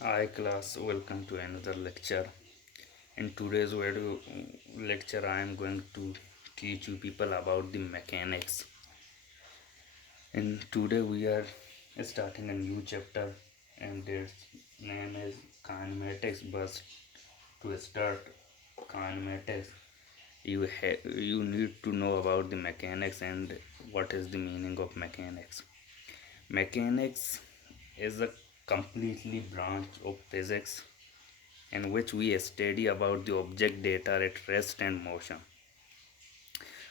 Hi class, welcome to another lecture. In today's video lecture, I am going to teach you people about the mechanics. And today we are starting a new chapter, and its name is kinematics. But to start kinematics, you need to know about the mechanics and what is the meaning of mechanics. Mechanics is a completely branch of physics in which we study about the object data at rest and motion.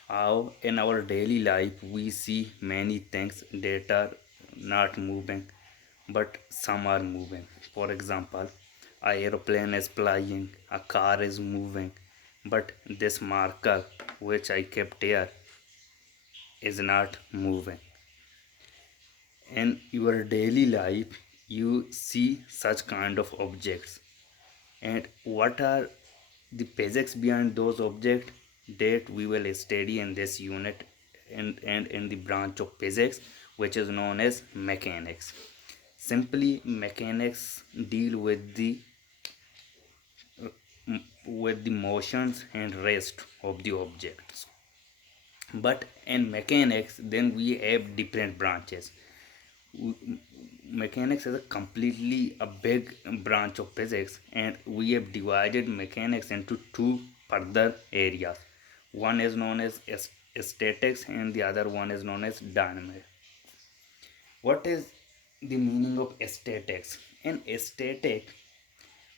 How in our daily life we see many things that are not moving, but some are moving. For example, a aeroplane is flying, a car is moving, but this marker which I kept here is not moving. In your daily life, you see such kind of objects, and what are the physics behind those objects that we will study in this unit and in the branch of physics which is known as mechanics. Simply, mechanics deal with the motions and rest of the objects. But in mechanics, then we have different branches. Mechanics is a completely a big branch of physics, and we have divided mechanics into two further areas. One is known as statics and the other one is known as dynamics. What is the meaning of statics? In static,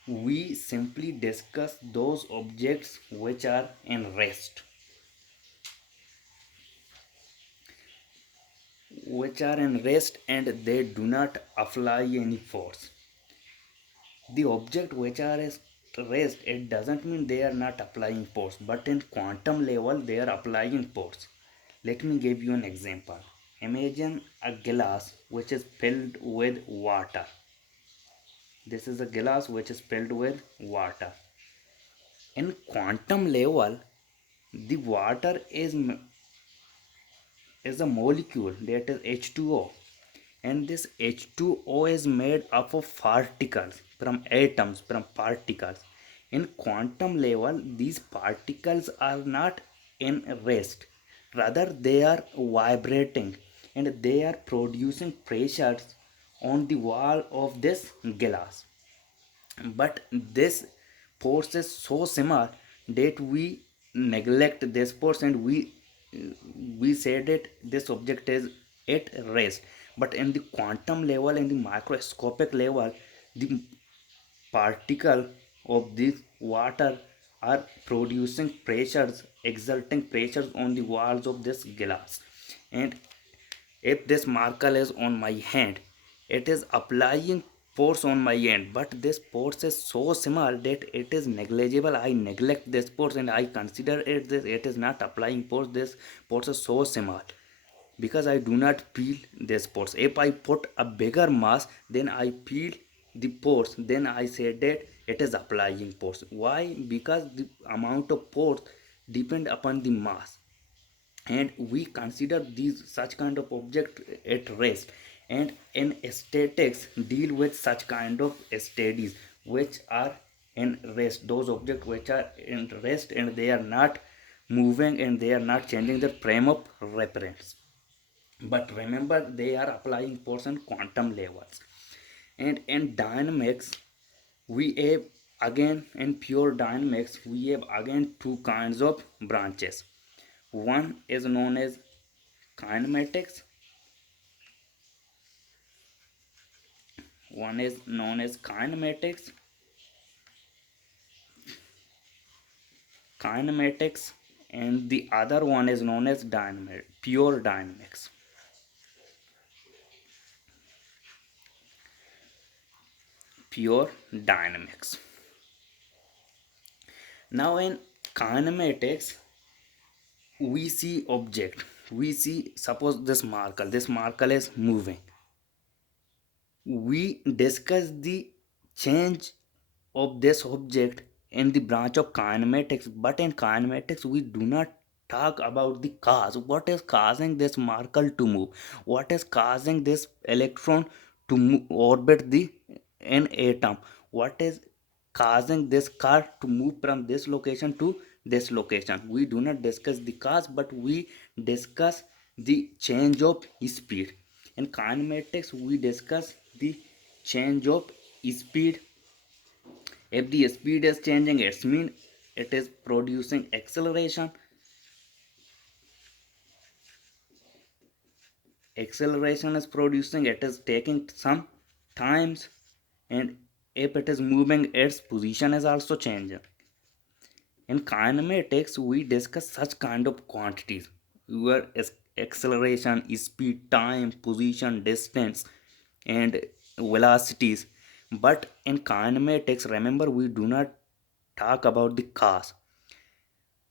we simply discuss those objects which are in rest and they do not apply any force. The object which are at rest, it doesn't mean they are not applying force, but in quantum level they are applying force. Let me give you an example. Imagine a glass which is filled with water. This is a glass which is filled with water. In quantum level, the water is a molecule, that is H2O, and this H2O is made up of particles, from atoms, from particles. In quantum level, these particles are not in rest, rather they are vibrating and they are producing pressures on the wall of this glass. But this force is so small that we neglect this force and we say that this object is at rest. But in the quantum level and the microscopic level, the particle of this water are producing pressures, exerting pressures on the walls of this glass. And if this marker is on my hand, it is applying force on my hand, but this force is so small that it is negligible. I neglect this force and I consider it is not applying force. This force is so small because I do not feel this force. If I put a bigger mass, then I feel the force, then I say that it is applying force. Why? Because the amount of force depend upon the mass, and we consider these such kind of object at rest. And in statics deal with such kind of studies which are in rest, those objects which are in rest and they are not moving and they are not changing the frame of reference. But remember, they are applying force on quantum levels. And in dynamics, we have again, in pure dynamics, we have again two kinds of branches. One is known as kinematics, one is known as kinematics, and the other one is known as pure dynamics. Pure dynamics. Now in kinematics, we see object, we see, suppose this marker is moving. We discuss the change of this object in the branch of kinematics, but in kinematics we do not talk about the cause. What is causing this marker to move? What is causing this electron to orbit the an atom, what is causing this car to move from this location to this location. We do not discuss the cause, but we discuss the change of speed. In kinematics we discuss the change of speed. If the speed is changing, it's mean it is producing acceleration. Acceleration is producing, it is taking some times. And if it is moving, its position is also changing. In kinematics we discuss such kind of quantities, your acceleration, speed, time, position, distance, and velocities. But in kinematics, remember, we do not talk about the cause.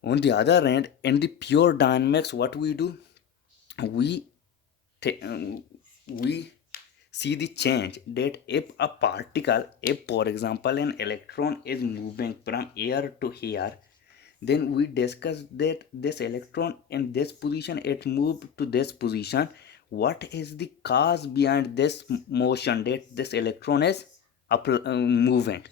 On the other hand, in the pure dynamics, what we do, we we see the change that if a particle, if for example an electron is moving from here to here, then we discuss that this electron in this position, it moved to this position. What is the cause behind this motion that this electron is moving?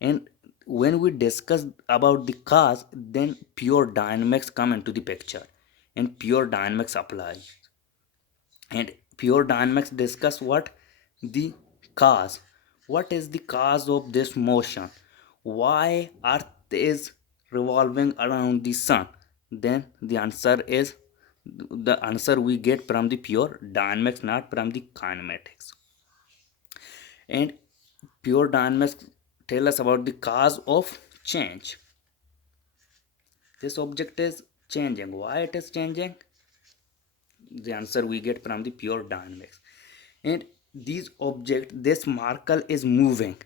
And when we discuss about the cause, then pure dynamics come into the picture, and pure dynamics applies. And pure dynamics discuss what? The cause. What is the cause of this motion? Why earth is revolving around the sun? Then the answer we get from the pure dynamics, not from the kinematics. And pure dynamics tell us about the cause of change. This object is changing. Why it is changing? The answer we get from the pure dynamics. And these object, this marker is moving.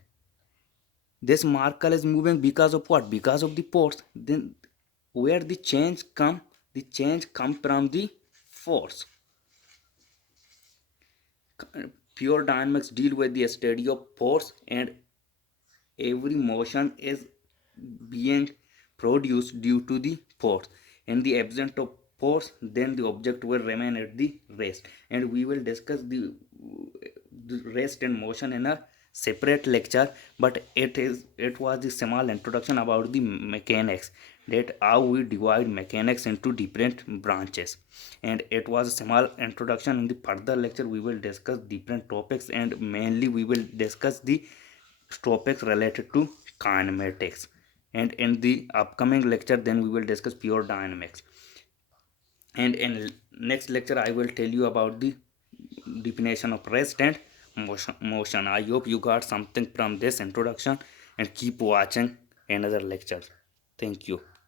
This marker is moving because of what? Because of the force. Then where the change come? The change come from the force. Pure dynamics deal with the study of force, and every motion is being produced due to the force. In the absence of force, then the object will remain at the rest. And we will discuss the rest and motion in a separate lecture. But it was the small introduction about the mechanics, that how we divide mechanics into different branches. And it was a small introduction. In the further lecture we will discuss different topics, and mainly we will discuss the topics related to kinematics. And in the upcoming lecture, then we will discuss pure dynamics. And in next lecture I will tell you about the definition of rest and motion. I hope you got something from this introduction, and keep watching another lecture. Thank you.